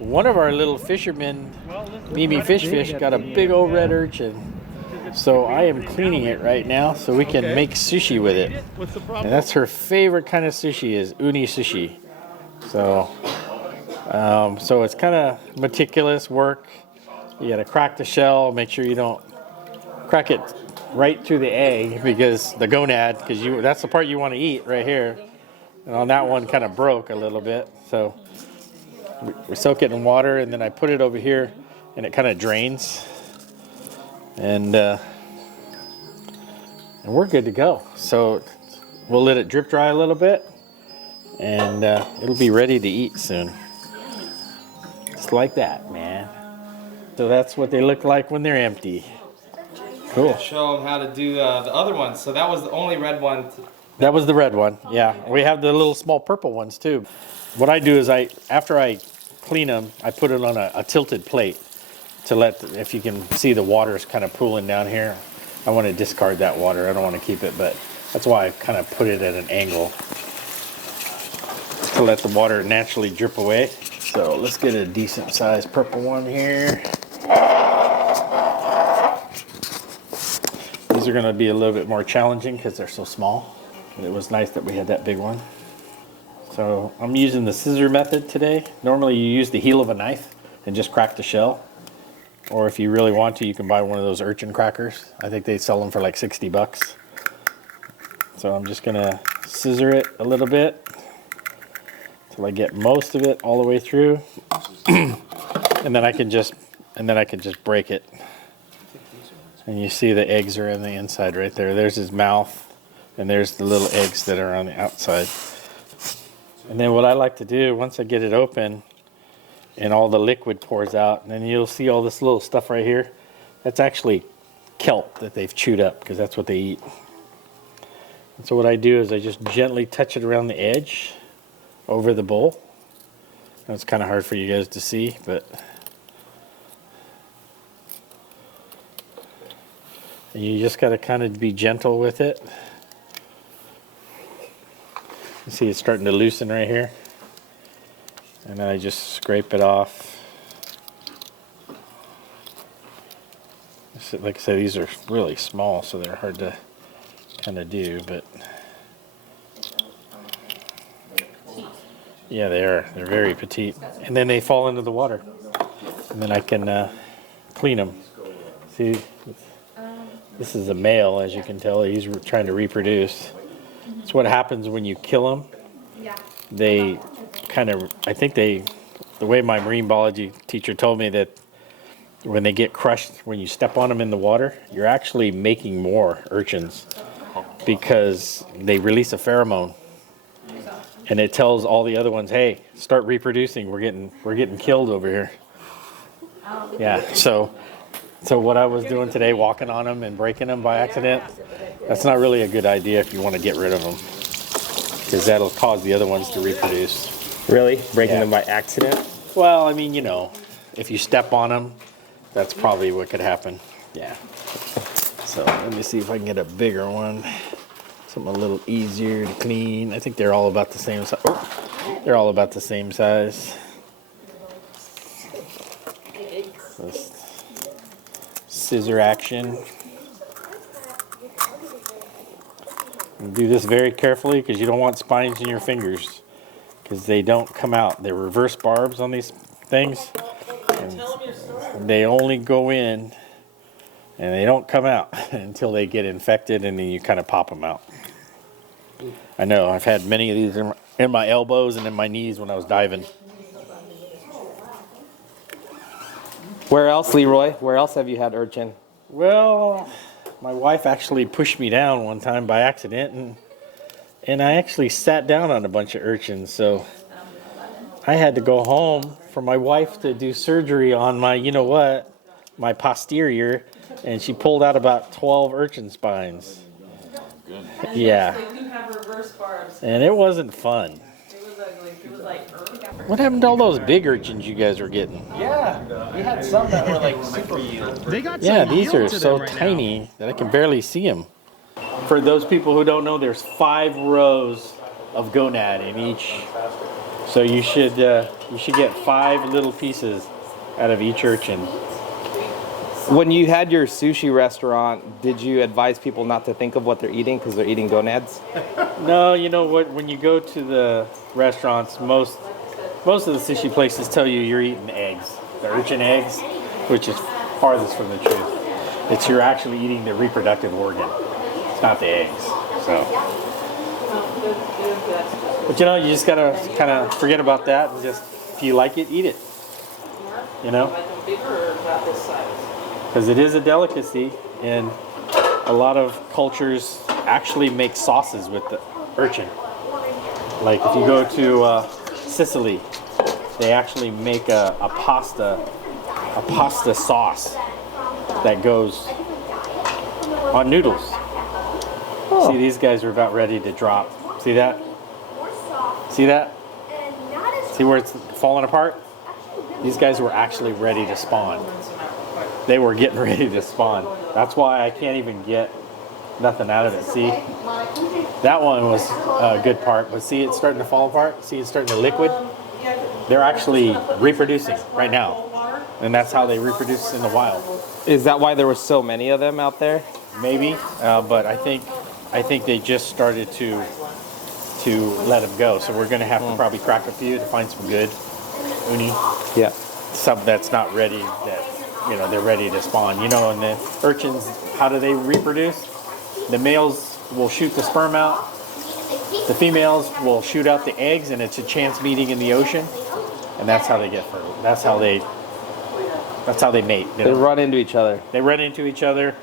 One of our little fishermen, Mimi Fish, got a big old red urchin. So I am cleaning it right now so we can make sushi with it. And that's her favorite kind of sushi is uni sushi. So, so it's kind of meticulous work. You gotta crack the shell, make sure you don't crack it right through the egg because the gonad, because that's the part you want to eat right here. And on that one kind of broke a little bit. So we soak it in water and then I put it over here and it kind of drains. And we're good to go. So we'll let it drip dry a little bit and it'll be ready to eat soon. Just like that, man. So that's what they look like when they're empty. Cool. Show them how to do the other ones. So that was the only red one. That was the red one, yeah. We have the little small purple ones too. What I do is after I clean them, I put it on a tilted plate to if you can see the water is kind of pooling down here. I want to discard that water. I don't want to keep it, but that's why I kind of put it at an angle to let the water naturally drip away. So let's get a decent sized purple one here. These are going to be a little bit more challenging because they're so small. But it was nice that we had that big one. So I'm using the scissor method today. Normally you use the heel of a knife and just crack the shell. Or if you really want to, you can buy one of those urchin crackers. I think they sell them for like 60 bucks. So I'm just gonna scissor it a little bit till I get most of it all the way through. and then I can just break it. And you see the eggs are on the inside right there. There's his mouth and there's the little eggs that are on the outside. And then what I like to do, once I get it open and all the liquid pours out, and then you'll see all this little stuff right here. That's actually kelp that they've chewed up because that's what they eat. And so what I do is I just gently touch it around the edge over the bowl. And it's kind of hard for you guys to see, but and you just got to kind of be gentle with it. You see it's starting to loosen right here. And then I just scrape it off. Like I said, these are really small, so they're hard to kind of do, but yeah, they are. They're very petite. And then they fall into the water. And then I can clean them. See, this is a male, as you can tell. He's trying to reproduce. It's what happens when you kill them. They kind of, the way my marine biology teacher told me that when they get crushed, when you step on them in the water, you're actually making more urchins because they release a pheromone. And it tells all the other ones, hey, start reproducing. We're getting killed over here. Yeah, so what I was doing today, walking on them and breaking them by accident, that's not really a good idea if you want to get rid of them, because that'll cause the other ones to reproduce. Really? Breaking them by accident? Well, I mean, if you step on them, that's probably what could happen. Yeah. So let me see if I can get a bigger one. Something a little easier to clean. I think they're all about the same size. Oh, they're all about the same size. Just scissor action. And do this very carefully because you don't want spines in your fingers because they don't come out. They're reverse barbs on these things. And they only go in and they don't come out until they get infected, and then you kind of pop them out. I know, I've had many of these in my elbows and in my knees when I was diving. Where else, Leroy? Where else have you had urchin? Well, my wife actually pushed me down one time by accident, and I actually sat down on a bunch of urchins, so I had to go home for my wife to do surgery on my posterior, and she pulled out about 12 urchin spines. Good. Yeah. They do have reverse barbs. And it wasn't fun. It was ugly. It was like. What happened to all those big urchins you guys were getting? Yeah, we had some that were like super yield. Yeah, these are so tiny that I can barely see them. For those people who don't know, there's 5 rows of gonad in each So you should get 5 little pieces out of each urchin. When you had your sushi restaurant, did you advise people not to think of what they're eating because they're eating gonads? No, you know what? When you go to the restaurants, most of the sushi places tell you you're eating eggs, the urchin eggs, which is farthest from the truth. It's you're actually eating the reproductive organ. It's not the eggs. So, but you know, you just gotta kind of forget about that and just if you like it, eat it. You know, because it is a delicacy, and a lot of cultures actually make sauces with the urchin. Like if you go to Sicily, they actually make a pasta sauce that goes on noodles. See, these guys are about ready to drop. See that? See that? See where it's falling apart? These guys were actually ready to spawn. They were getting ready to spawn. That's why I can't even get nothing out of it. See? That one was a good part, but see it's starting to fall apart? See it's starting to liquid? They're actually reproducing right now. And that's how they reproduce in the wild. Is that why there were so many of them out there? Maybe, but I think they just started to let them go. So we're going to have to probably crack a few to find some good uni. Yeah. Some that's not ready, that they're ready to spawn. And the urchins, how do they reproduce? The males will shoot the sperm out. The females will shoot out the eggs, and it's a chance meeting in the ocean, and that's how they get fertile. That's how they mate. They run into each other. They run into each other.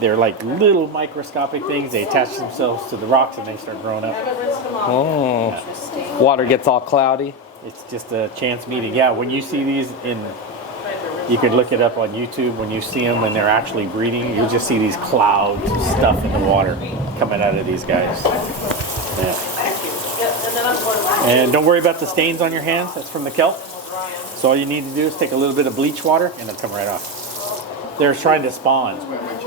They're like little microscopic things. They attach themselves to the rocks and they start growing up. Oh. Yeah. Water gets all cloudy. It's just a chance meeting. Yeah, when you see these you could look it up on YouTube. When you see them when they're actually breeding, you'll just see these clouds of stuff in the water coming out of these guys. Yeah. And don't worry about the stains on your hands. That's from the kelp. So all you need to do is take a little bit of bleach water and it'll come right off. They're trying to spawn.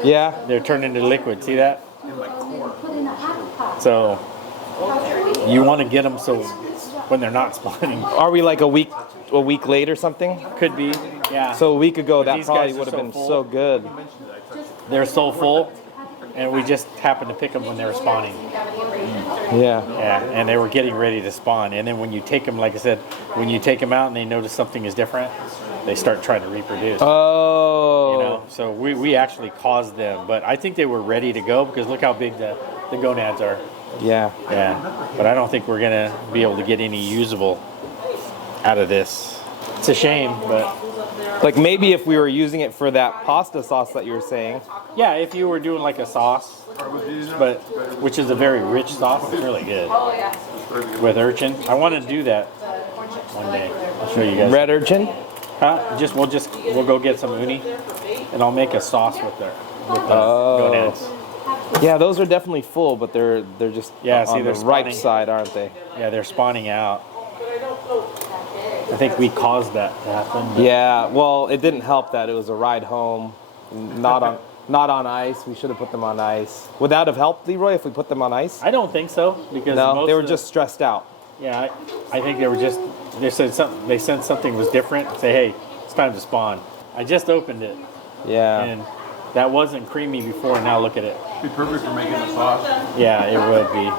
Yeah. They're turning into liquid. See that? So you want to get them so when they're not spawning. Are we like a week late or something? Could be. Yeah. So a week ago, But that these probably guys are would have so been full. so good. They're so full, and we just happened to pick them when they were spawning. Yeah. Yeah, and they were getting ready to spawn. And then when you take them, like I said, when you take them out and they notice something is different, they start trying to reproduce. Oh. So we actually caused them, but I think they were ready to go because look how big the gonads are. Yeah. Yeah, but I don't think we're gonna be able to get any usable out of this. It's a shame, but Like maybe if we were using it for that pasta sauce that you were saying. yeah, if you were doing like a sauce, but which is a very rich sauce, it's really good with urchin. I want to do that one day. I'll show you guys. Red urchin? Huh? We'll go get some uni, and I'll make a sauce with the gonads. Yeah, those are definitely full, but they're just Yeah, see, on the they're ripe spawning. side, aren't they? Yeah, they're spawning out. I think we caused that to happen. But Yeah, well, it didn't help that it was a ride home, not on ice. We should have put them on ice. Would that have helped, Leroy, if we put them on ice? I don't think so because No, most they were of the- just stressed out. Yeah, I think they sensed something was different. Say, hey, it's time to spawn. I just opened it, Yeah. and that wasn't creamy before. And now look at it. Be perfect for making a sauce. Yeah, it would be.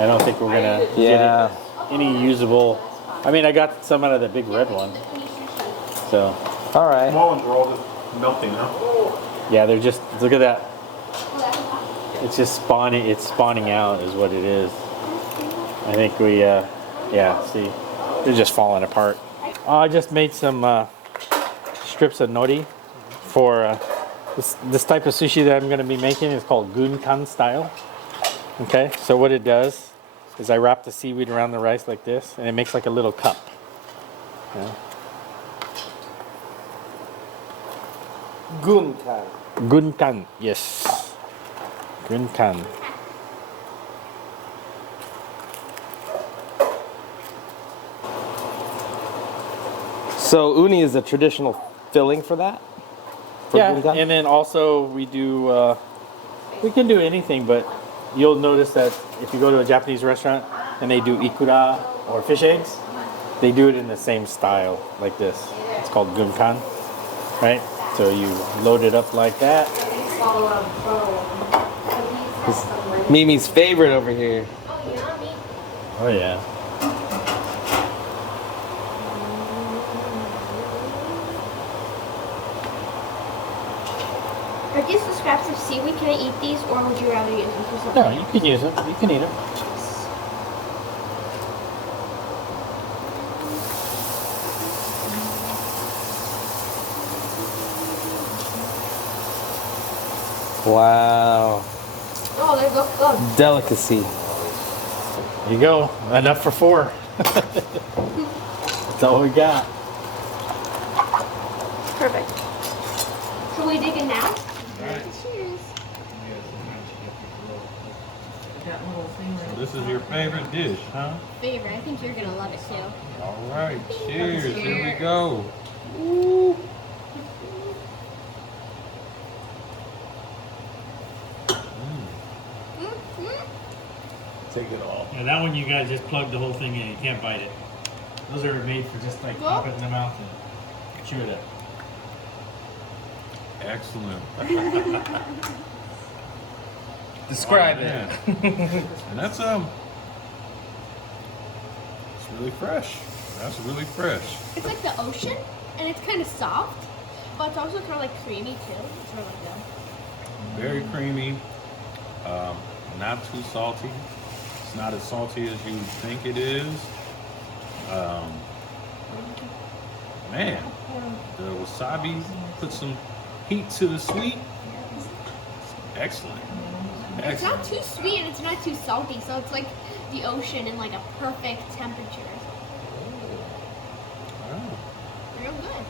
I don't think we're gonna Yeah. get any usable. I mean, I got some out of the big red one. So All right. Small ones are all just melting, huh? yeah, they're just look at that. It's just spawning. It's spawning out, is what it is. I think we, yeah. See, they're just falling apart. I just made some strips of nori for this type of sushi that I'm going to be making. Is called Gunkan Style. Okay, so what it does is I wrap the seaweed around the rice like this, and it makes like a little cup. Yeah. Gunkan. Gunkan, yes. Gunkan. So uni is a traditional filling for that? For Yeah, gunkan? and then also we do, we can do anything, but you'll notice that if you go to a Japanese restaurant and they do ikura or fish eggs. They do it in the same style like this. It's called Gunkan, right? So you load it up like that. Mimi's favorite over here. Oh yeah. Are these the scraps of seaweed? Can I eat these, or would you rather use them for something? No, you can use them. You can eat them. Wow. Oh, they look good. Delicacy. There you go. Enough for 4. That's all we got. Perfect. Should we dig in now? Cheers. That little thing right This is your favorite dish, huh? Favorite. I think you're gonna love it too. All right, cheers. Here we go. Take it all. Yeah, that one you guys just plug the whole thing in. You can't bite it. Those are made for just like pop it in the mouth and chew it up. Excellent. Describe Man. And that's it's really fresh. That's really fresh. It's like the ocean, and it's kind of soft, but it's also kind of like creamy too. It's really good. Very creamy. Not too salty. It's not as salty as you would think it is. Man, the wasabi put some heat to the sweet. Excellent. It's Excellent. not too sweet and it's not too salty, so it's like the ocean in like a perfect temperature. Oh, Real good.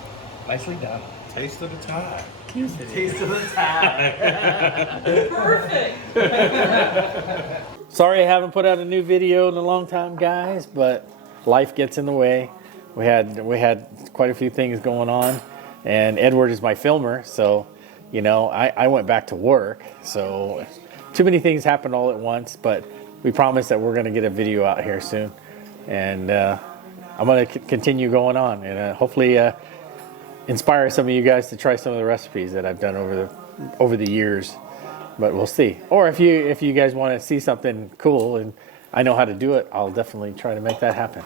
Nicely done. taste of the tide. Taste of the time. Perfect. Sorry I haven't put out a new video in a long time, guys, but life gets in the way. We had quite a few things going on, and Edward is my filmer, so you know I went back to work, so too many things happened all at once. But we promise that we're going to get a video out here soon, and I'm going to continue going on, and hopefully inspire some of you guys to try some of the recipes that I've done over the years. But we'll see. Or if you guys want to see something cool and I know how to do it, I'll definitely try to make that happen.